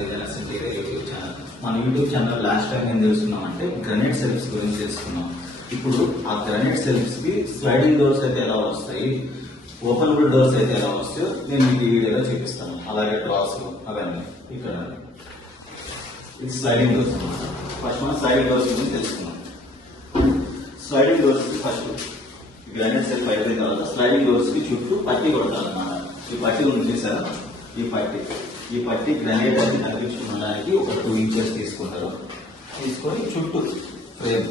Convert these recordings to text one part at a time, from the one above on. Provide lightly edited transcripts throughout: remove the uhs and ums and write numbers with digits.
Designers interior YouTube channel. మన YouTube channel last time ఏం తెలుసుకున్నామంటే granite shelves గురించి తెలుసుకున్నాం. ఇప్పుడు ఆ గ్రనైట్ సెల్ఫ్స్ కి స్లైడింగ్ డోర్స్ అయితే ఎలా వస్తాయి, ఓపెనబుల్ డోర్స్ అయితే ఎలా వస్తాయో నేను మీకు ఈ వీడియోలో చూపిస్తాను. అలాగే డ్రాస్ అవన్నీ. ఇక్కడ ఇది స్లైడింగ్ డోర్స్ అనమాట. ఫస్ట్ మనం స్లైడింగ్ డోర్స్ గురించి తెలుసుకున్నాం. స్లైడింగ్ డోర్స్ కి ఫస్ట్ గ్రానైట్ సెల్ఫ్ అయిపోయిన తర్వాత స్లైడింగ్ డోర్స్ కి చుట్టూ పట్టి కొడతారన్నమాట. ఈ పట్టి ఉంది చూసారా, ఈ పట్టి గ్రానైట్ అది కనిపించుకోవడానికి ఒక 2 ఇంచెస్ తీసుకుంటారు. తీసుకొని చుట్టూ ఫ్రేమ్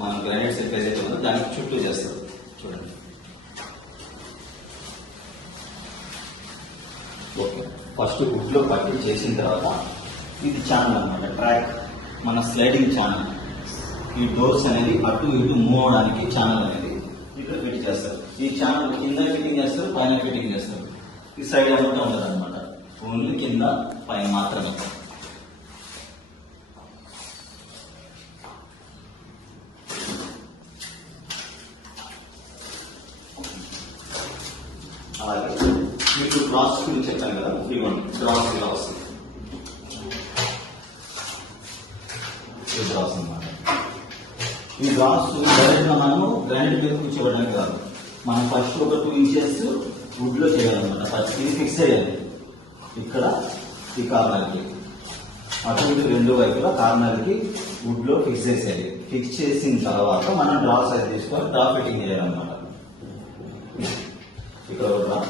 మనం గ్రానైట్ సెల్ఫ్ ఏదైతే ఉందో దానికి చుట్టూ చేస్తారు. చూడండి. ఓకే, ఫస్ట్ వుడ్ లో పట్టి చేసిన తర్వాత ఇది ఛానల్ అనమాట, ట్రాక్, మన స్లైడింగ్ ఛానల్. ఈ డోర్స్ అనేది అటు ఇటు మూవ్ అవడానికి ఛానల్ అనేది ఇక్కడ ఫిట్ చేస్తారు. ఈ ఛానల్ కింద ఫిట్టింగ్ చేస్తారు, పైన ఫిట్టింగ్ చేస్తారు. ఈ సైడ్ అంతా ఉండదు అనమాట, ఓన్లీ కింద పైన మాత్రమే. అలాగే మీకు డ్రాస్ గురించి చెప్పాను కదా, ఇవ్వండి డ్రాస్ ఇలా వస్తుంది. ఈ డ్రాస్ అన్నమాట. ఈ డ్రాస్ డైరెక్ట్ గా మనము గ్రానైట్ మీద కూర్చోవడానికి కాదు, మనం ఫస్ట్ ఒక 2 ఇంచెస్ వుడ్ లో చేయాలన్నమాట. ఫస్ట్ ఇది ఫిక్స్ అయ్యాలి ఇక్కడ ఈ కార్నర్ కి, అటు ఇటు 2 వైపులా కార్నర్ కి వుడ్ లో ఫిక్స్ చేసేయాలి. ఫిక్స్ చేసిన తర్వాత మనం డ్రా సైజ్ తీసుకొని డ్రా ఫిట్టింగ్ చేయాలన్నమాట. ఇక్కడ డ్రా,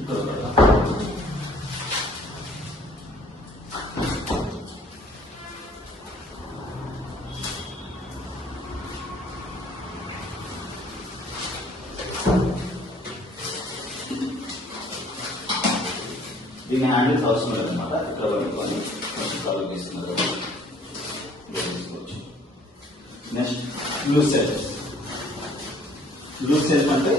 ఇక్కడ డ్రా. దీని హ్యాండిల్స్ అవసరం లేదన్నమాట. ఇక్కడ పట్టుకొని కొంచెం కాలు తీసుకున్నారు. తీసుకోవచ్చు. Next loose self. Loose self అంటే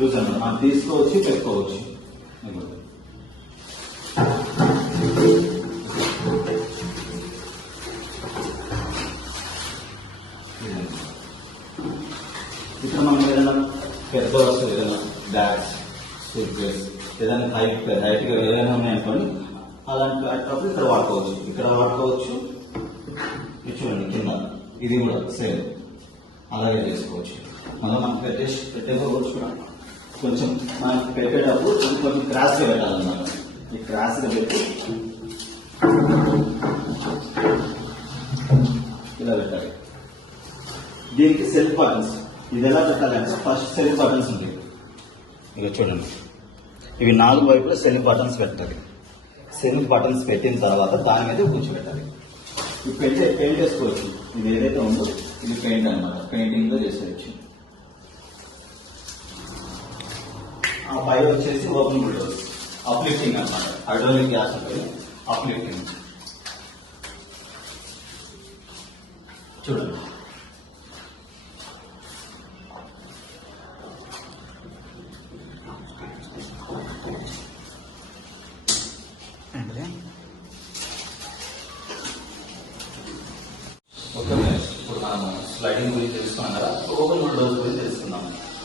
లూజ్ అన్నమాట, మనం తీసుకోవచ్చు, పెట్టుకోవచ్చు. ఇక్కడ మనం ఏదైనా పెద్ద వస్తువు, ఏదైనా బ్యాగ్స్, సూట్ కేస్, ఏదైనా హైట్ గా ఏదైనా ఉన్నాయనుకోండి, అలాంటి అప్పుడు ఇక్కడ వాడుకోవచ్చు, ఇక్కడ వాడుకోవచ్చు. చూడండి కింద ఇది కూడా సేమ్ అలాగే చేసుకోవచ్చు. మనం పెట్టేసుకోవచ్చు కూడా. కొంచెం మనం పెట్టేటప్పుడు కొంచెం క్రాస్ గా పెట్టాలన్నమాట. ఈ క్రాస్ గా పెట్టి ఇలా పెట్టాలి. దీనికి సెల్ఫ్ బటన్స్. ఇది ఎలా పెట్టాలంటే ఫస్ట్ సెల్ఫ్ బటన్స్ ఉంటాయి. ఇక చూడండి, ఇవి 4 వైపులా సెల్ఫ్ బటన్స్ పెట్టాలి. సెల్ఫ్ బటన్స్ పెట్టిన తర్వాత దాని మీద కూర్చోబెట్టాలి. ఈ పెయింట్ వేసుకోవచ్చు. ఇది ఏదైతే ఉందో ఇది పెయింట్ అనమాట, పెయింటింగ్ లో చేసేయచ్చు. ఆ పై వచ్చేసి ఓపెన్ డోర్స్, అప్లిఫ్టింగ్ అనమాట. హైడ్రాలిక్ గ్యాస్ ఉంటుంది, అప్లిఫ్టింగ్. చూడండి, ఓకే. ఇప్పుడు మనం స్లైడింగ్ గురించి తెలుసుకున్నాం కదా, ఓపెన్ డోర్స్ గురించి తెలుసుకున్నాం.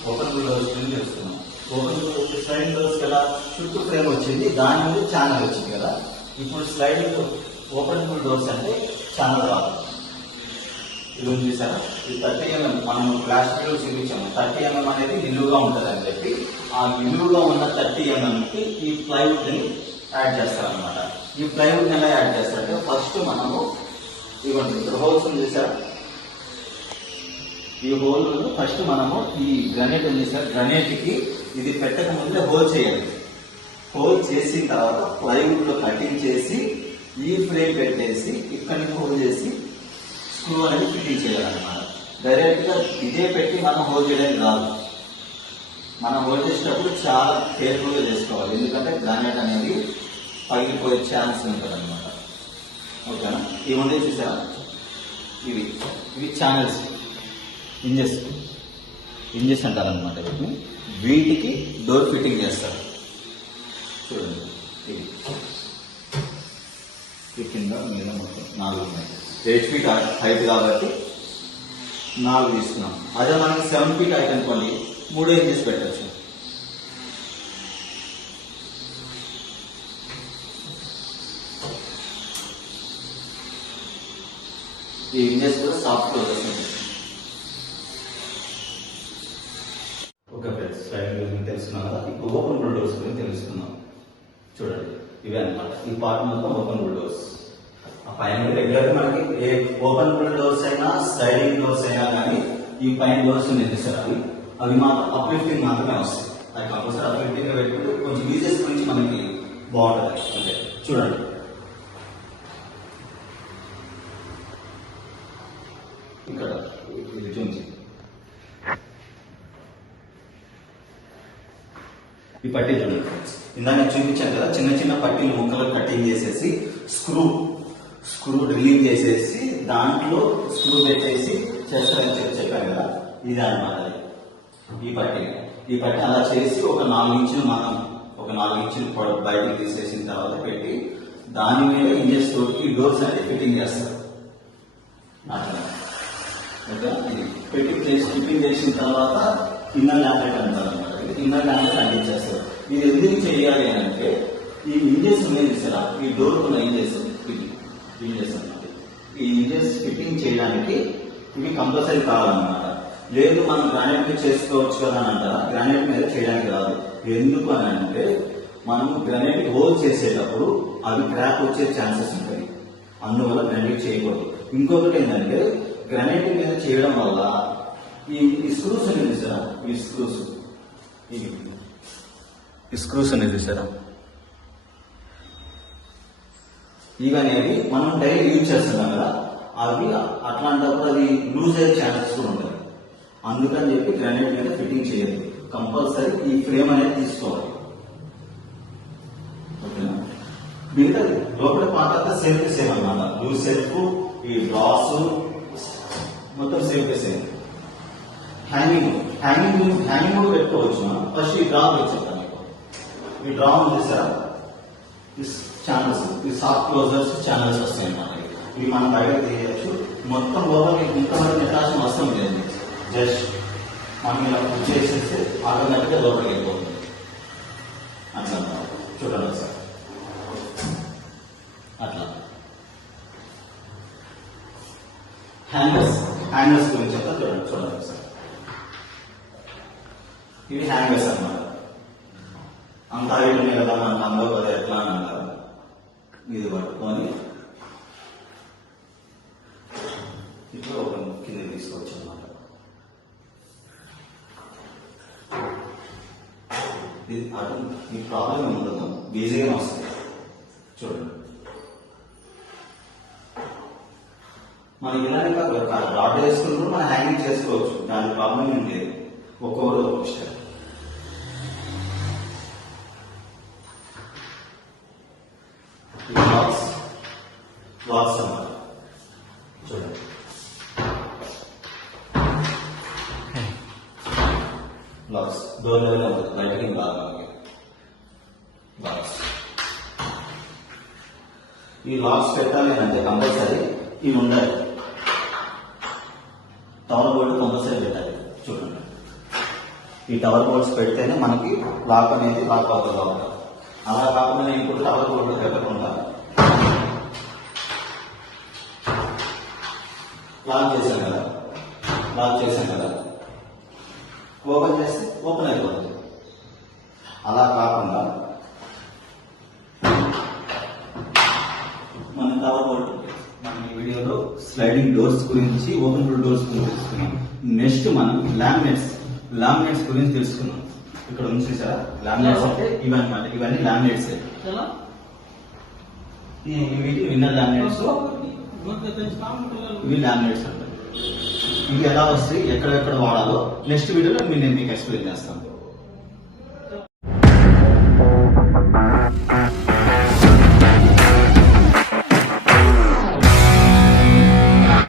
ఓపెన్ డోర్స్ గురించి తెలుసుకున్నాం. ఓపెన్ స్లైడింగ్ డోర్స్ కదా చుట్టూ ఫ్రేమ్ వచ్చింది, దాని మీద ఛానల్ వచ్చింది కదా. ఇప్పుడు స్లైడింగ్ ఓపెన్ డోర్స్ అంటే ఛానల్ రాదు. ఇది చూసారా, ఇది 30 mm. మనం ప్లాస్టిక్ లో చూపించాము 30 mm అనేది నిలువుగా ఉంటుంది అని చెప్పి, ఆ నిలువుగా ఉన్న 30 mm కి ఈ ప్లైవుడ్ ని యాడ్ చేస్తారనమాట. ఈ ప్లైవుడ్ ని ఎలా యాడ్ చేస్తారంటే ఫస్ట్ మనము ఇవ్వండి ఇక్కడ హోల్స్ ఉంది సార్. ఈ హోల్ ఫస్ట్ మనము ఈ గ్రానైట్ ఉంది సార్, గ్రానైట్ కి ఇది పెట్టక ముందే హోల్ చేయాలి. హోల్ చేసిన తర్వాత ప్లైవుడ్ లో కటింగ్ చేసి ఈ ఫ్రేమ్ పెట్టేసి ఇక్కడికి హోల్ చేసి స్క్రూ అనేది ఫిట్టింగ్ చేయాలన్నమాట. డైరెక్ట్ గా ఇదే పెట్టి మనం హోల్ చేయడానికి రాదు. మనం హోల్ చేసేటప్పుడు చాలా కేర్ఫుల్ గా చేసుకోవాలి, ఎందుకంటే గ్రానైట్ అనేది పగిలిపోయే ఛాన్స్ ఉంటుంది అనమాట. ఓకేనా? ఇవి ఉండే చూసారా, ఇవి ఛానల్స్, ఇంజెస్ అంటారనమాట. వీటికి డోర్ ఫిట్టింగ్ చేస్తారు. చూడండి, ఇది కింద మీద మొత్తం 4 ఉన్నాయి. 8 feet హైట్ కాబట్టి 4 తీసుకున్నాం. అదే మనకి 7 feet హైట్ అనుకోండి, 3 ఇంచెస్ పెట్టచ్చు. ఈ ఇంచెస్ కూడా సాఫ్ట్ క్లోజర్స్ ఉంటాయి. ఓకే ఫ్రెండ్స్, స్లైడింగ్ డోర్స్ గురించి తెలుసుకున్నాం కదా. ఇప్పుడు ఓపెన్ డోర్స్ గురించి తెలుసుకున్నాం. చూడండి, ఇవే అన్నమాట. ఈ పార్ట్ మొత్తం ఓపెన్ డోర్స్. ఆ పైన రెగ్యులర్ గా మనకి ఏ ఓపెన్ డోర్స్ అయినా స్లైడింగ్ డోర్స్ అయినా కానీ ఈ పైన డోర్స్ ఉన్నాయి అవి మాత్రం అప్లిఫ్టింగ్ మాత్రమే వస్తాయి. అది కంపల్సరీ అప్లిఫ్టింగ్ గా పెట్టుకుంటే కొంచెం యూజెస్ గురించి మనకి బాగుంటుంది. అంటే చూడండి, ఇక్కడ ఇది చూసి ఈ పట్టీ చూడండి ఫ్రెండ్స్. ఇందాక నేను చూపించాను కదా, చిన్న చిన్న పట్టీలు ముక్కలు కటింగ్ చేసేసి స్క్రూ డ్రిల్లింగ్ చేసేసి దాంట్లో స్క్రూ పెట్టేసి చేస్తారని చెప్పాను కదా. ఇది అన్నమాట ఈ పట్టీ అలా చేసి ఒక 4 ఇంచులు బయటకు తీసేసిన తర్వాత పెట్టి దాని మీద ఇంజెస్ తోటి డోర్స్ అనేది ఫిట్టింగ్ చేస్తారు. ఇది పెట్టి ఫిట్టింగ్ చేసిన తర్వాత ఇన్నర్ ల్యామినేట్ అంటారు అనమాట. ఇన్నర్ ల్యామినేట్ అంటించేస్తారు. ఇది ఎందుకు చేయాలి అంటే ఈ ఇంజెస్ ఉన్నాయి సార్, ఈ డోర్ ఉన్న ఇంజెస్ అన్నమాట. ఈ ఇంజెస్ ఫిట్టింగ్ చేయడానికి ఇవి కంపల్సరీ కావాలన్నమాట. లేదు మనం గ్రానైట్ మీద చేసుకోవచ్చు కదా అని అంటారా, గ్రానైట్ మీద చేయడానికి రాదు. ఎందుకు అని అంటే మనం గ్రానైట్ హోల్ చేసేటప్పుడు అవి క్రాక్ వచ్చే ఛాన్సెస్ ఉంటాయి. అందువల్ల గ్రానైట్ చేయకూడదు. ఇంకొకటి ఏంటంటే గ్రానైట్ మీద చేయడం వల్ల ఈ స్క్రూస్ అనేది సార్, ఈ స్క్రూస్ అనేది సార్, ఇవి అనేవి మనం డైలీ యూజ్ చేస్తున్నాం కదా, అవి అట్లాంటప్పుడు అది లూజ్ అయ్యే ఛాన్సెస్ కూడా ఉంటాయి. అందుకని చెప్పి గ్రానైట్ మీద ఫిట్టింగ్ చేయదు. కంపల్సరీ ఈ ఫ్రేమ్ అనేది తీసుకోవాలి. ఓకేనా? మిగతా లోపల పార్ట్ అంతా సేమ్ అన్నమాట. లూజ్ సెల్ఫ్, ఈ డ్రాస్ మొత్తం సేమ్. హ్యాంగింగ్ కూడా పెట్టుకోవచ్చు. ఫస్ట్ ఈ డ్రా వచ్చేస్తాను మీకు. ఈ డ్రా ఉంది సార్, ఛానల్స్, ఈ సాఫ్ట్ క్లోజర్స్ ఛానల్స్ వస్తాయి అన్నమాట. ఇవి మనం బయట తీయచ్చు. మొత్తం లోపల ఇంతవరకు నిర్దాక్షం అవసరం లేదు. జస్ట్ మనం ఇలా పుష్ చేసేస్తే ఆటోమేటిక్గా లోపలికి వెళ్ళిపోతుంది. అట్లా చూడండి సార్, అట్లా. హ్యాంగర్స్ గురించి అంతా చూడండి సార్. ఇవి హ్యాంగర్స్ అన్నమాట. అంత హైట్ ఉన్నాయి కదా, మనకు అందరూ కదా ఎట్లా అని అంటారు. ఇది పట్టుకొని ఇట్లా ఒక కింద తీసుకోవచ్చు అన్నమాట. ఇది అటు ఈ ప్రాబ్లం ఉండదు, ఈజీగానే వస్తుంది. చూడండి, మనకి ఇలానే రాడ్ వేసుకుంటూ మనం హ్యాంగింగ్ చేసుకోవచ్చు. దాని ప్రాబ్లం ఏం లేదు. ఒక్కొక్కరు ఒక్కొక్క స్టెప్. లాక్స్ అన్నమాట. చూడండి, లాక్స్ డోర్ లెవెల్ ఉంటుంది. బయటకి లాక్స్. ఈ లాక్స్ పెట్టాలి అంటే కంపల్సరీ ఇవి ఉండాలి. టవర్ బోర్డు కంపల్సరీ పెట్టాలి. చూడండి, ఈ టవర్ బోర్డ్స్ పెడితేనే మనకి లాక్ అనేది లాక్ అవుతుంది. అలా కాకుండా నేను ఇప్పుడు టవర్ బోర్డు పెట్టకుండా లాక్ చేశాను కదా, ఓపెన్ చేస్తే ఓపెన్ అయిపోతుంది. అలా కాకుండా మన టవర్ బోర్డు, మనం ఈ వీడియోలో స్లైడింగ్ డోర్స్ గురించి, ఓపెన్ డోర్స్ గురించి తెలుసుకున్నాం. నెక్స్ట్ మనం లామినేట్స్ గురించి తెలుసుకున్నాం. ఇక్కడ ఉంది చూసారా, లామినేట్స్ అంటే ఇవన్నమాట. ఇవన్నీ లామినేట్స్. వీటి విన్నర్ లామినేట్స్, ఇవి లామినేట్స్ అంటారు. ఇవి ఎలా వస్తాయి, ఎక్కడెక్కడ వాడాలో నెక్స్ట్ వీడియోలో నేను మీకు ఎక్స్ప్లెయిన్ చేస్తాను.